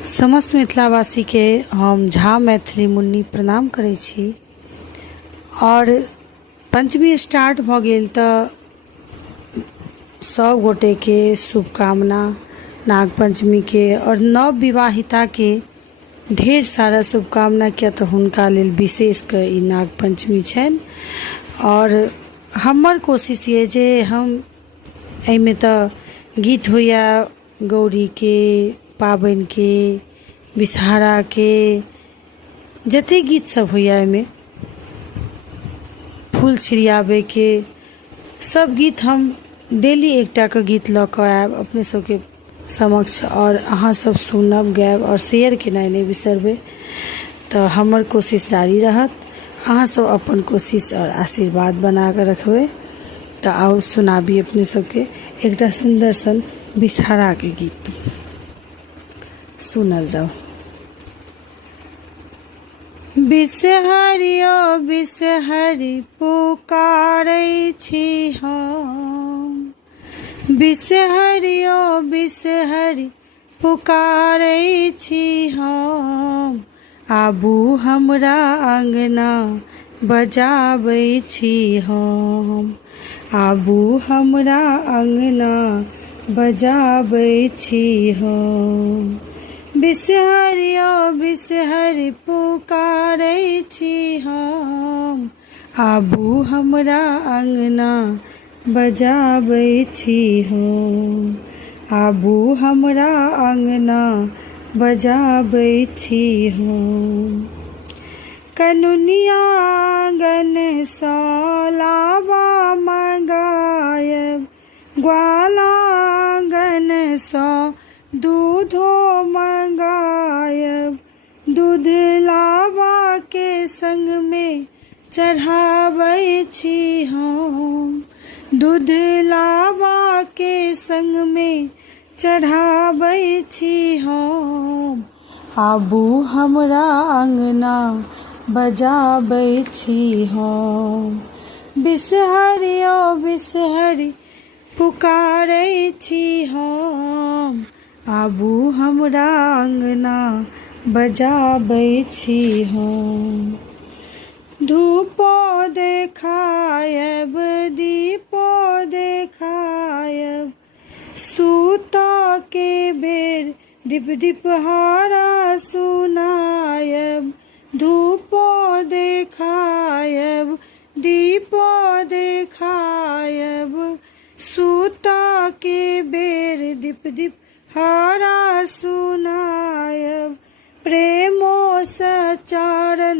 समस्त मिथिलावासी के हम झा मैथिली मुन्नी प्रणाम करै छी। और पंचमी स्टार्ट भ गेल तऽ सब गोटे के शुभकामना नाग पंचमी के और नव विवाहिता के ढेर सारा शुभकामना, किया तऽ हुनका लेल विशेष के ई नाग पंचमी छनि। और हमर कोशिश ये जे हम एहिमे तऽ गीत होइया गौरी के, पाबनि के, विषहारा के, जते गीत सब होइया एहिमे फूल छिड़ियाबे के, सब गीत हम डेली एकटा के गीत लऽ कऽ आयब अपने सबके समक्ष, और अहाँ सब सुनब, गायब और शेयर केनाइ नहि बिसरबै। तऽ हमर कोशिश जारी रहत, अहाँ सब अपन कोशिश और आशीर्वाद बना कऽ रखबै। तऽ आउ सुनाबी अपने सबके एकटा सुंदर सन विषहारा के गीत, सुनल जाओ। बिषहरियो बिषहरि पुकारै छी हम, बिषहरियो बिषहरि पुकारै छी हम, आबू हमरा अंगना बजाबै छी हम, आबू हमरा अंगना बजाबै छी हम। बिषहरियो बिषहरि पुकारै छी हम, आबू हमरा अंगना बजाबै छी हम, आबू हमरा अंगना बजाबै छी हम। कनुनिया आंगन सँ लाबा मंगायब, ग्वाला आंगन सँ दूधो मंगायब, दूध लाबा के संग में चढ़ाबै छी हम, दूध लाबा के संग में चढ़ाबै छी हम, आबू हमरा अंगना बजाबै छी हम। बिषहरियो बिषहरि पुकारै छी हम, आबू हमरा अंगना बजाबै छी हम। धूपो देखायब, दीपो देखायब, सूत के बेर दीप दीपहारा सुनायब, धूपो देखायब, दीपो देखायब, सूत के बेर दीप दीपहारा सुनायब, प्रेमो सँ चरण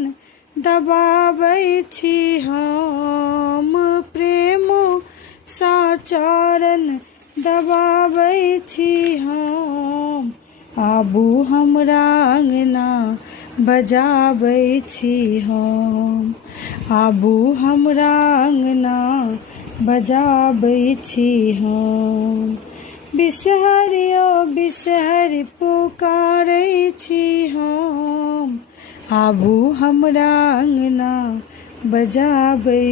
दबाबै छी हम, प्रेमो सँ चरण दबाबै छी हम, आबू हमरा अंगना बजाबै छी हम, आबू हमरा अंगना बजाबै छी हम। बिषहरियो बिषहरि पुकारै छी हम, आबू हमरा अंगना बजाबै